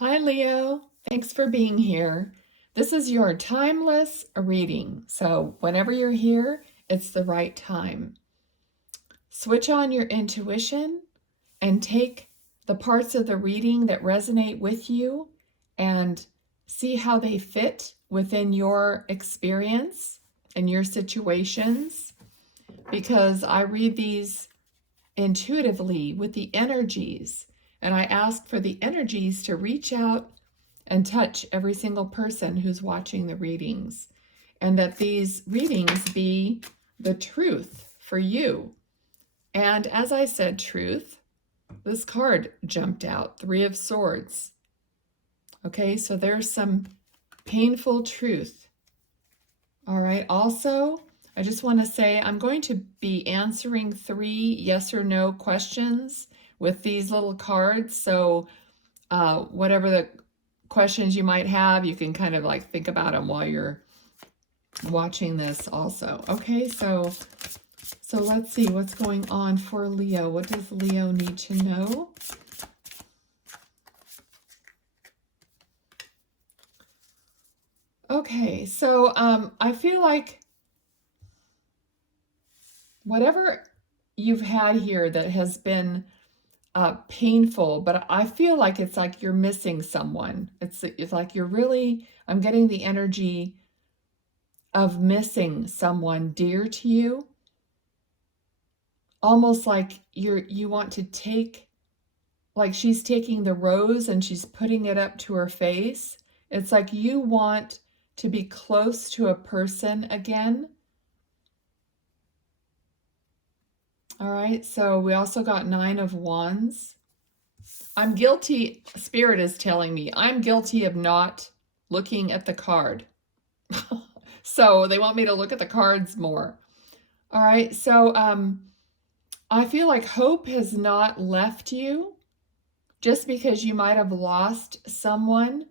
Hi, Leo. Thanks for being here. This is your timeless reading. So, whenever you're here, it's the right time. Switch on your intuition and take the parts of the reading that resonate with you and see how they fit within your experience and your situations. Because I read these intuitively with the energies, and I ask for the energies to reach out and touch every single person who's watching the readings, and that these readings be the truth for you. And as I said, truth, this card jumped out, Three of Swords. Okay, so there's some painful truth. All right, also, I just want to say I'm going to be answering 3 yes or no questions with these little cards. So whatever the questions you might have, you can kind of like think about them while you're watching this also. Okay, so let's see what's going on for Leo. What does Leo need to know? Okay, so I feel like whatever you've had here that has been painful, but I feel like it's like you're missing someone. It's like you're really, I'm getting the energy of missing someone dear to you. Almost like you want to take, like she's taking the rose and she's putting it up to her face. It's like you want to be close to a person again. All right, so we also got 9 of Wands. I'm guilty, Spirit is telling me, I'm guilty of not looking at the card. So they want me to look at the cards more. All right, so I feel like hope has not left you. Just because you might have lost someone,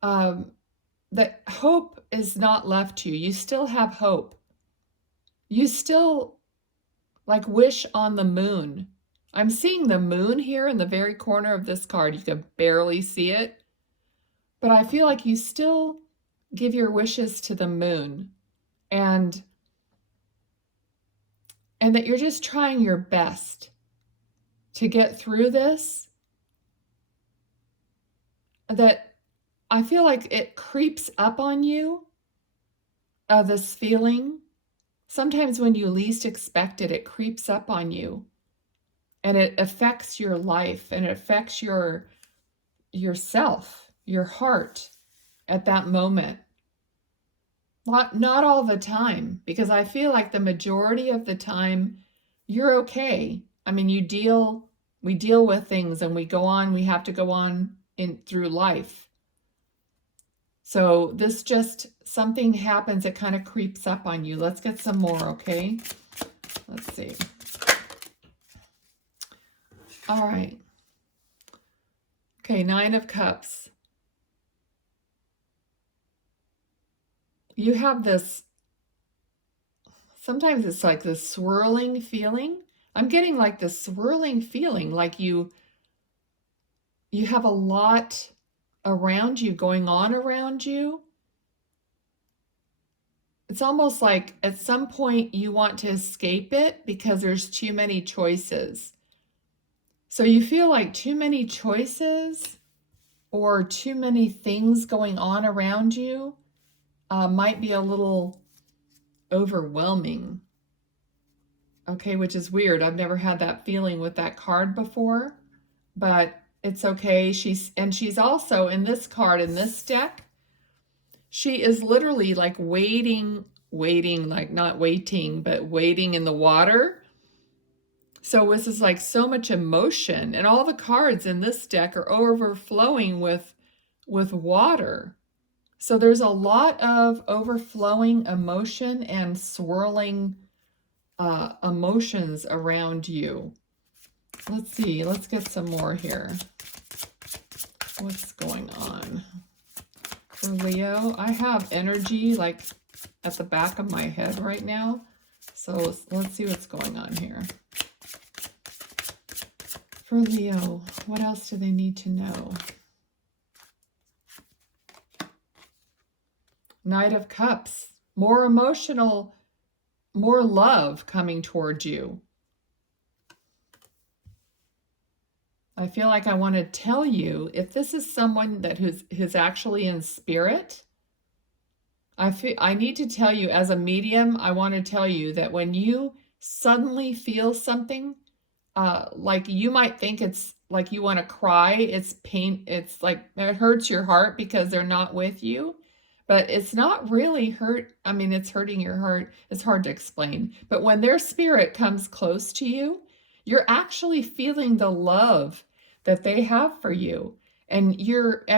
that hope is not left you. You still have hope. You still like wish on the moon. I'm seeing the moon here in the very corner of this card. You can barely see it. But I feel like you still give your wishes to the moon, and that you're just trying your best to get through this. That I feel like it creeps up on you, this feeling. Sometimes when you least expect it, it creeps up on you. And it affects your life, and it affects yourself, your heart at that moment. Not all the time, because I feel like the majority of the time you're okay. I mean, we deal with things and we go on, we have to go on through life. So this just, something happens, it kind of creeps up on you. Let's get some more, okay? Let's see. All right. Okay, 9 of Cups. You have this, sometimes it's like this swirling feeling. I'm getting like this swirling feeling, like you have a lot around you, going on around you. It's almost like at some point you want to escape it because there's too many choices. So you feel like too many choices or too many things going on around you might be a little overwhelming. Okay, which is weird. I've never had that feeling with that card before, but it's okay. She's also in this card, in this deck, she is literally like waiting, like not waiting, but waiting in the water. So this is like so much emotion, and all the cards in this deck are overflowing with water. So there's a lot of overflowing emotion and swirling emotions around you. Let's see, let's get some more here. What's going on for Leo? I have energy like at the back of my head right now. So let's see what's going on here. For Leo, what else do they need to know? Knight of Cups. More emotional, more love coming towards you. I feel like I want to tell you, if this is someone that who's actually in spirit, I need to tell you, as a medium, I want to tell you that when you suddenly feel something, like you might think it's like you want to cry, it's pain, it's like it hurts your heart because they're not with you, but it's not really hurt. I mean, it's hurting your heart. It's hard to explain. But when their spirit comes close to you, you're actually feeling the love that they have for you. And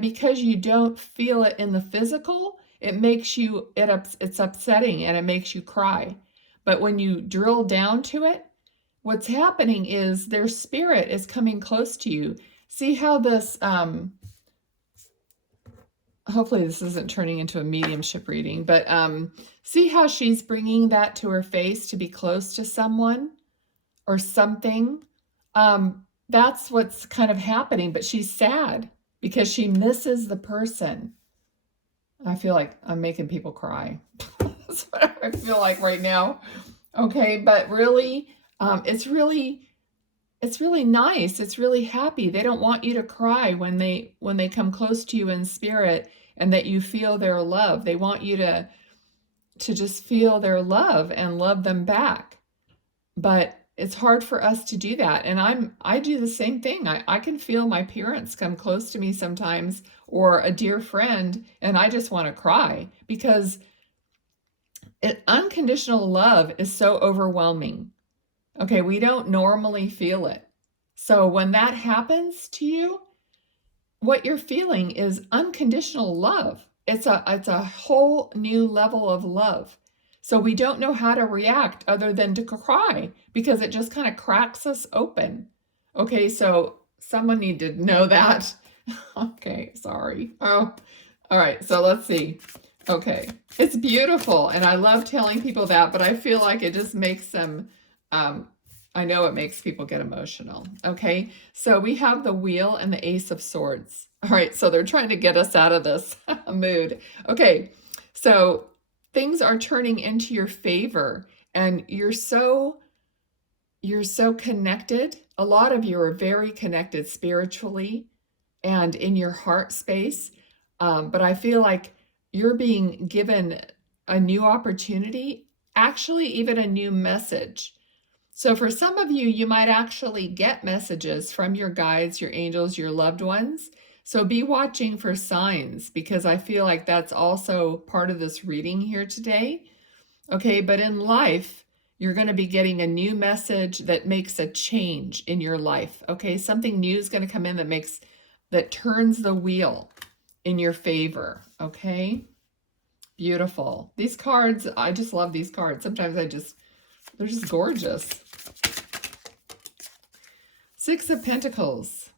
because you don't feel it in the physical, it makes you, it's upsetting and it makes you cry. But when you drill down to it, what's happening is their spirit is coming close to you. See how this, hopefully this isn't turning into a mediumship reading, but see how she's bringing that to her face to be close to someone or something. That's what's kind of happening, but she's sad because she misses the person. I feel like I'm making people cry. That's what I feel like right now. Okay, but really, it's really nice. It's really happy. They don't want you to cry when they come close to you in spirit and that you feel their love. They want you to just feel their love and love them back. But it's hard for us to do that. And I do the same thing. I can feel my parents come close to me sometimes, or a dear friend, and I just want to cry because unconditional love is so overwhelming. Okay, we don't normally feel it. So when that happens to you, what you're feeling is unconditional love. It's a whole new level of love. So we don't know how to react other than to cry because it just kind of cracks us open. Okay, so someone needed to know that. Okay, sorry. Oh, all right, so let's see. Okay, it's beautiful, and I love telling people that, but I feel like it just makes them, I know it makes people get emotional. Okay, so we have the Wheel and the Ace of Swords. All right, so they're trying to get us out of this mood. Okay, so things are turning into your favor, and you're so connected. A lot of you are very connected spiritually and in your heart space, but I feel like you're being given a new opportunity, actually even a new message. So for some of you, you might actually get messages from your guides, your angels, your loved ones. So be watching for signs, because I feel like that's also part of this reading here today. Okay, but in life, you're going to be getting a new message that makes a change in your life. Okay, something new is going to come in that turns the wheel in your favor. Okay, beautiful. These cards, I just love these cards. Sometimes they're just gorgeous. Six of Pentacles.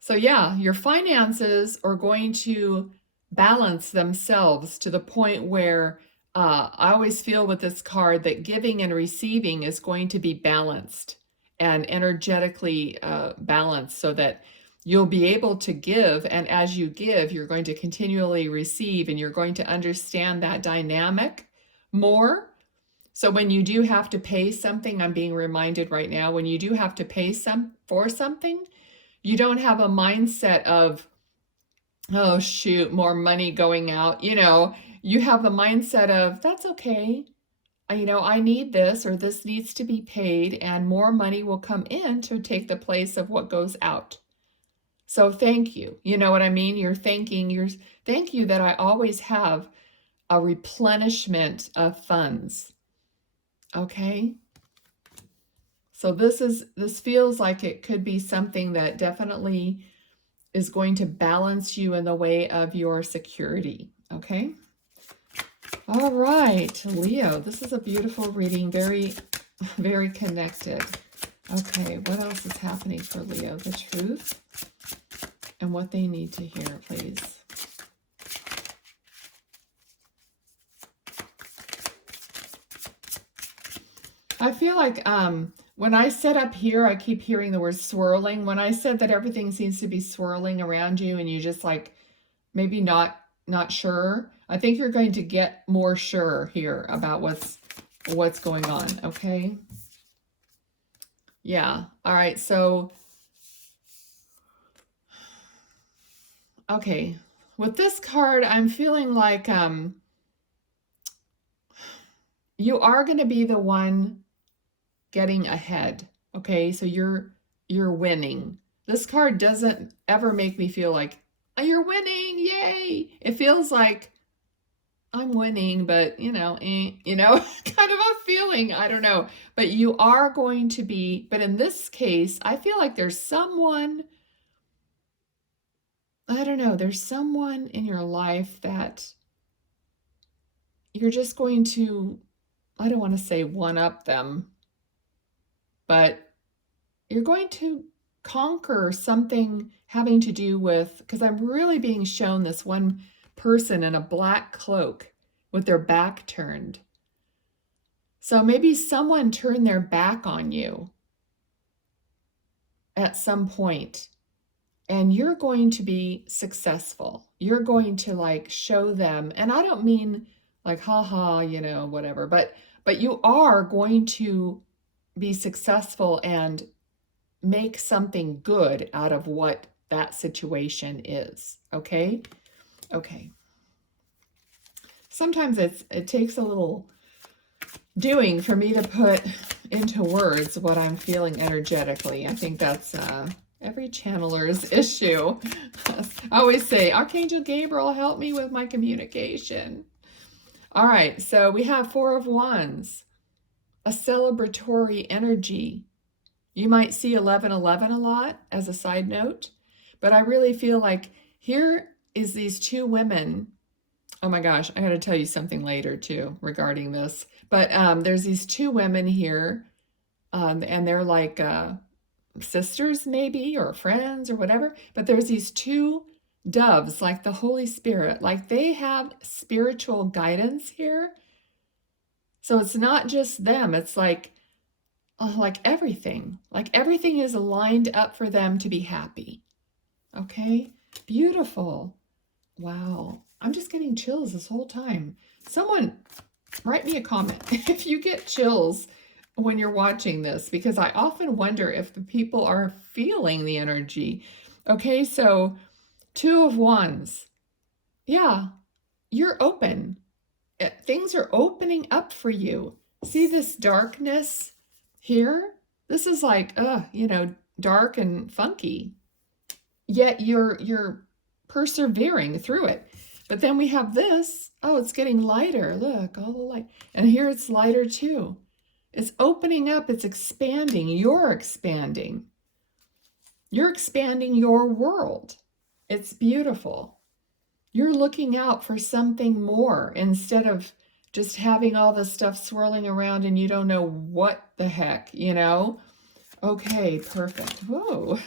So yeah, your finances are going to balance themselves to the point where I always feel with this card that giving and receiving is going to be balanced and energetically balanced, so that you'll be able to give, and as you give, you're going to continually receive, and you're going to understand that dynamic more. So when you do have to pay something, I'm being reminded right now, when you do have to pay for something, you don't have a mindset of, oh shoot, more money going out. You have the mindset of, that's okay. I need this, or this needs to be paid, and more money will come in to take the place of what goes out. So thank you. You know what I mean? Thank you that I always have a replenishment of funds. Okay. So this feels like it could be something that definitely is going to balance you in the way of your security. Okay. All right, Leo, this is a beautiful reading, very, very connected. Okay, what else is happening for Leo? The truth and what they need to hear, please. I feel like when I set up here, I keep hearing the word swirling. When I said that everything seems to be swirling around you and you just like maybe not not sure. I think you're going to get more sure here about what's going on, okay? Yeah. All right. So, okay. With this card, I'm feeling like you are going to be the one getting ahead. Okay? So you're winning. This card doesn't ever make me feel like, oh, you're winning. Yay. It feels like I'm winning, but kind of a feeling. I don't know. But you are going to be, but in this case, I feel like there's someone, I don't know, there's someone in your life that you're just going to, I don't want to say one up them, but you're going to conquer something having to do with, because I'm really being shown this one person in a black cloak with their back turned. So maybe someone turned their back on you at some point, and you're going to be successful. You're going to like show them, and I don't mean like haha, whatever, but you are going to be successful and make something good out of what that situation is. Okay? Okay. Sometimes it takes a little doing for me to put into words what I'm feeling energetically. I think that's every channeler's issue. I always say, Archangel Gabriel, help me with my communication. All right, so we have Four of Wands, a celebratory energy. You might see 1111 a lot as a side note, but I really feel like here is these two women. Oh my gosh, I got to tell you something later too regarding this. But there's these two women here, and they're like sisters maybe, or friends or whatever. But there's these two doves, like the Holy Spirit, like they have spiritual guidance here. So it's not just them. It's like everything. Like everything is lined up for them to be happy. Okay? Beautiful. Wow. I'm just getting chills this whole time. Someone write me a comment if you get chills when you're watching this, because I often wonder if the people are feeling the energy. Okay, so Two of Wands. Yeah, you're open. Things are opening up for you. See this darkness here? This is like, dark and funky. Yet you're persevering through it. But then we have this. Oh, it's getting lighter. Look, all the light. And here it's lighter too. It's opening up. It's expanding. You're expanding. You're expanding your world. It's beautiful. You're looking out for something more instead of just having all this stuff swirling around and you don't know what the heck, Okay, perfect. Whoa.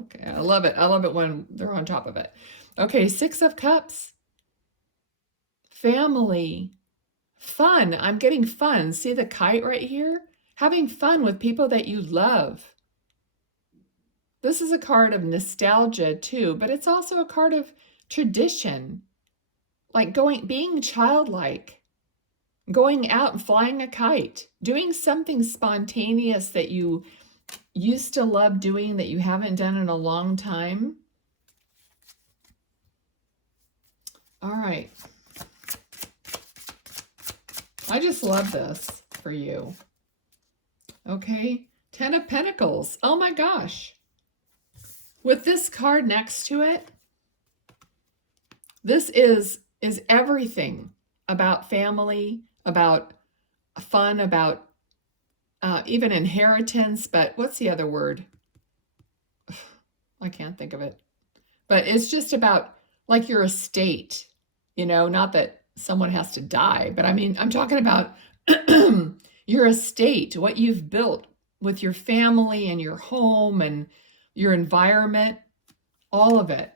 Okay, I love it. I love it when they're on top of it. Okay, Six of Cups. Family. Fun. I'm getting fun. See the kite right here? Having fun with people that you love. This is a card of nostalgia too, but it's also a card of tradition. Like being childlike. Going out and flying a kite. Doing something spontaneous that you used to love doing that you haven't done in a long time. All right. I just love this for you. Okay. Ten of Pentacles. Oh my gosh. With this card next to it, this is everything about family, about fun, about even inheritance, but what's the other word? I can't think of it. But it's just about like your estate, not that someone has to die, but I mean, I'm talking about your estate, what you've built with your family and your home and your environment, all of it.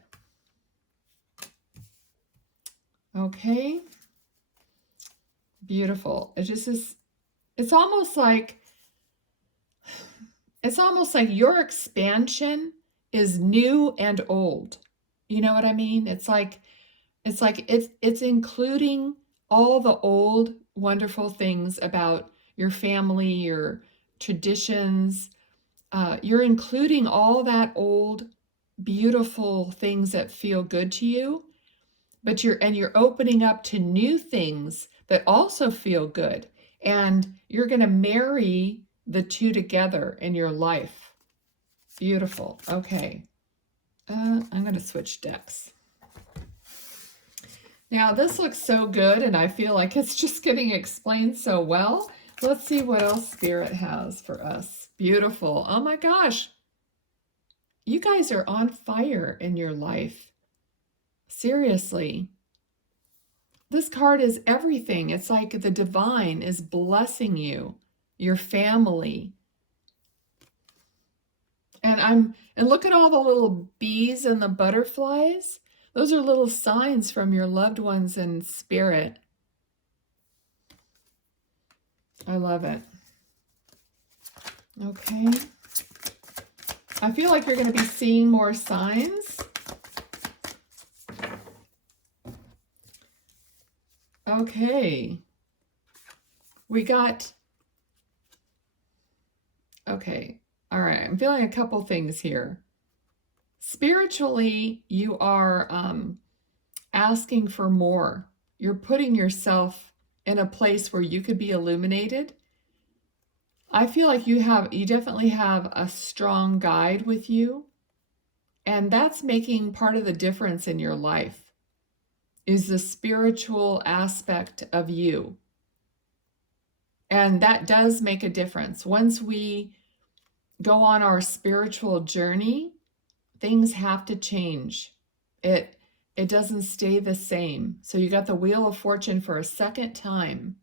Okay. Beautiful. It just is, it's almost like your expansion is new and old. You know what I mean? It's like It's like it's including all the old wonderful things about your family, your traditions. You're including all that old beautiful things that feel good to you, but you're opening up to new things that also feel good. And you're going to marry the two together in your life. Beautiful. Okay. I'm going to switch decks. Now, this looks so good, and I feel like it's just getting explained so well. Let's see what else Spirit has for us. Beautiful. Oh my gosh. You guys are on fire in your life. Seriously. This card is everything. It's like the divine is blessing you, your family. And look at all the little bees and the butterflies. Those are little signs from your loved ones in spirit. I love it. Okay. I feel like you're going to be seeing more signs. Okay. We got... Okay. All right. I'm feeling a couple things here. Spiritually, you are asking for more. You're putting yourself in a place where you could be illuminated. I feel like you definitely have a strong guide with you, and that's making part of the difference in your life, is the spiritual aspect of you. And that does make a difference. Once we go on our spiritual journey, things have to change. It doesn't stay the same. So you got the Wheel of Fortune for a second time.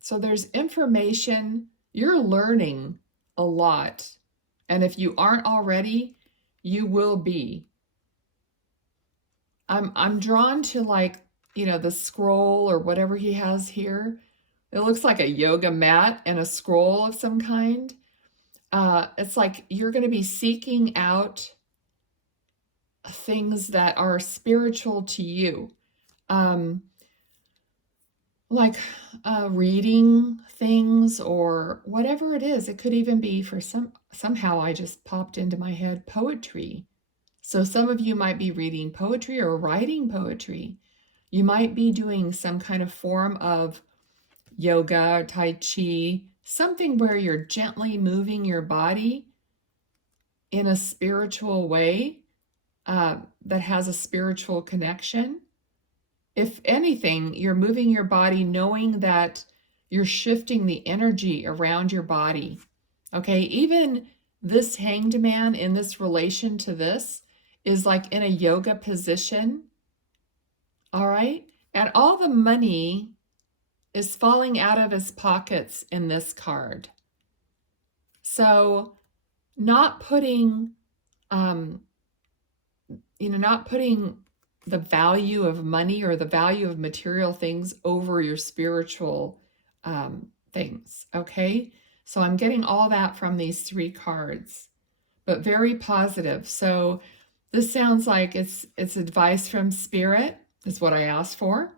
So there's information. You're learning a lot. And if you aren't already, you will be. I'm drawn to, like, you know, the scroll or whatever he has here. It looks like a yoga mat and a scroll of some kind. It's like you're going to be seeking out things that are spiritual to you. Like reading things or whatever it is. It could even be for somehow I just popped into my head, poetry. So some of you might be reading poetry or writing poetry. You might be doing some kind of form of yoga, tai chi, something where you're gently moving your body in a spiritual way that has a spiritual connection. If anything, you're moving your body knowing that you're shifting the energy around your body. Okay, even this Hanged Man in this relation to this is like in a yoga position. All right, and all the money is falling out of his pockets in this card. So not putting, not putting the value of money or the value of material things over your spiritual things, okay? So I'm getting all that from these three cards, but very positive. So this sounds like it's advice from Spirit, is what I asked for.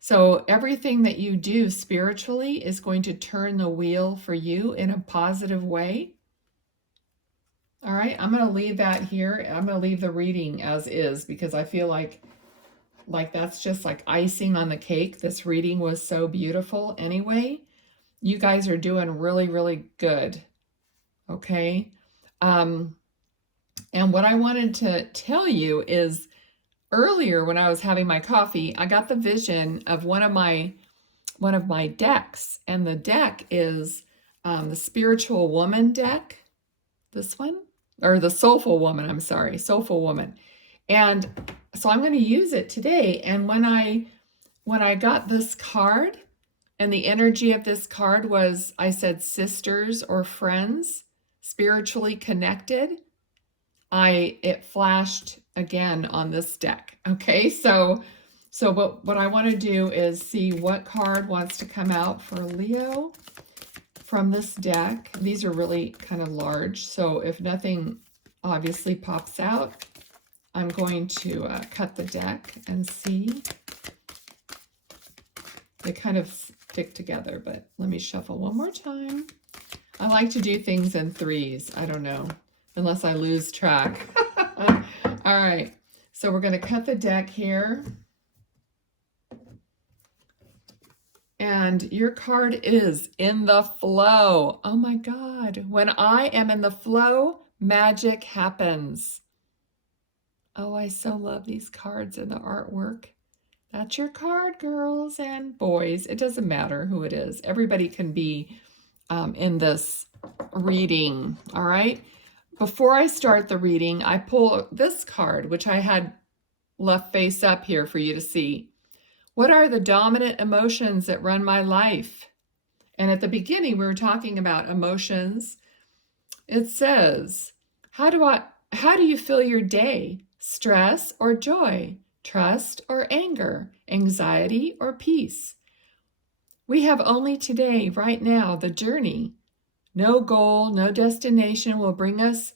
So everything that you do spiritually is going to turn the wheel for you in a positive way. All right, I'm going to leave that here. I'm going to leave the reading as is because I feel like that's just like icing on the cake. This reading was so beautiful anyway. You guys are doing really, really good. Okay. And what I wanted to tell you is earlier when I was having my coffee, I got the vision of one of my decks, and the deck is the Spiritual Woman deck. This one, or the Soulful Woman. I'm sorry, Soulful Woman. And so I'm going to use it today. And when I got this card, and the energy of this card was, I said, sisters or friends, spiritually connected. It flashed again on this deck. Okay, so what I want to do is see what card wants to come out for Leo from this deck. These are really kind of large, so if nothing obviously pops out, I'm going to cut the deck and see. They kind of stick together, but let me shuffle one more time. I like to do things in threes. I don't know, unless I lose track. All right, so we're going to cut the deck here. And your card is in the flow. Oh my God. When I am in the flow, magic happens. Oh, I so love these cards and the artwork. That's your card, girls and boys. It doesn't matter who it is. Everybody can be in this reading, all right? Before I start the reading, I pull this card, which I had left face up here for you to see. What are the dominant emotions that run my life? And at the beginning, we were talking about emotions. It says, how do you feel your day? Stress or joy? Trust or anger? Anxiety or peace? We have only today, right now, the journey. No goal, no destination will bring us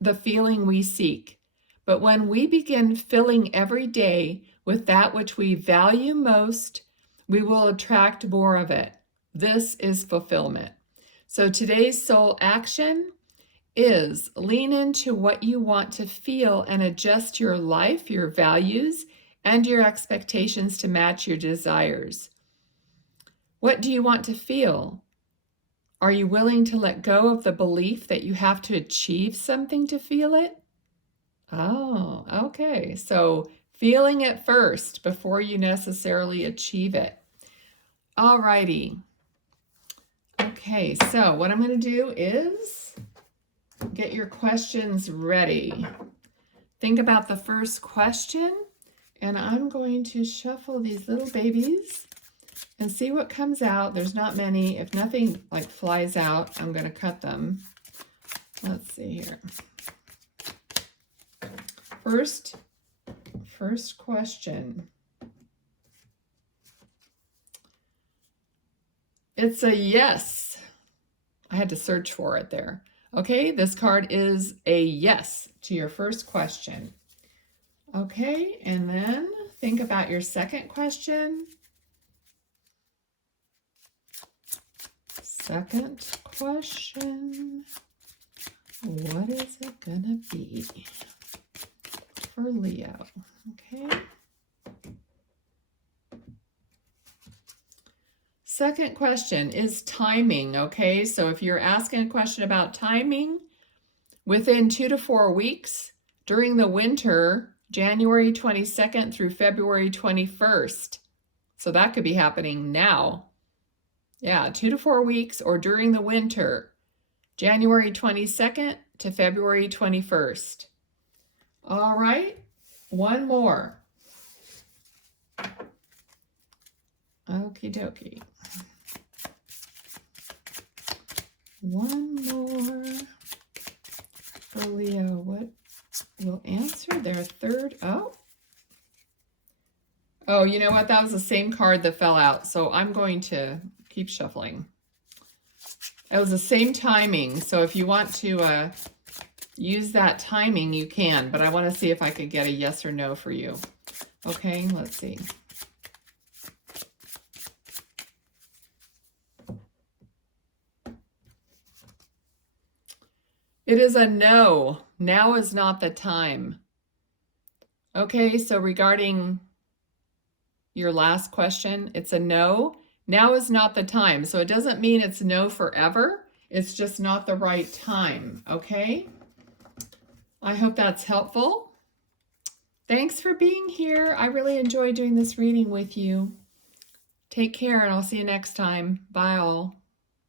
the feeling we seek. But when we begin filling every day with that which we value most, we will attract more of it. This is fulfillment. So today's soul action is lean into what you want to feel and adjust your life, your values, and your expectations to match your desires. What do you want to feel? Are you willing to let go of the belief that you have to achieve something to feel it? Oh, okay. So feeling it first before you necessarily achieve it. All righty. Okay, so what I'm going to do is get your questions ready. Think about the first question, and I'm going to shuffle these little babies and see what comes out. There's not many. If nothing like flies out, I'm going to cut them. Let's see here. First question. It's a yes. I had to search for it there. Okay, this card is a yes to your first question. Okay, and then think about your second question. Second question. What is it gonna be for Leo? Okay. Second question is timing, okay? So if you're asking a question about timing, within 2 to 4 weeks during the winter, January 22nd through February 21st. So that could be happening now. Yeah, 2 to 4 weeks or during the winter, January 22nd to February 21st. All right, one more. Okie dokie. One more for Leo. What will answer their third? Oh, you know what? That was the same card that fell out. So I'm going to keep shuffling. It was the same timing. So if you want to use that timing, you can. But I want to see if I could get a yes or no for you. Okay, let's see. It is a no. Now is not the time. Okay, so regarding your last question, it's a no. Now is not the time. So it doesn't mean it's no forever. It's just not the right time. Okay? I hope that's helpful. Thanks for being here. I really enjoyed doing this reading with you. Take care, and I'll see you next time. Bye all.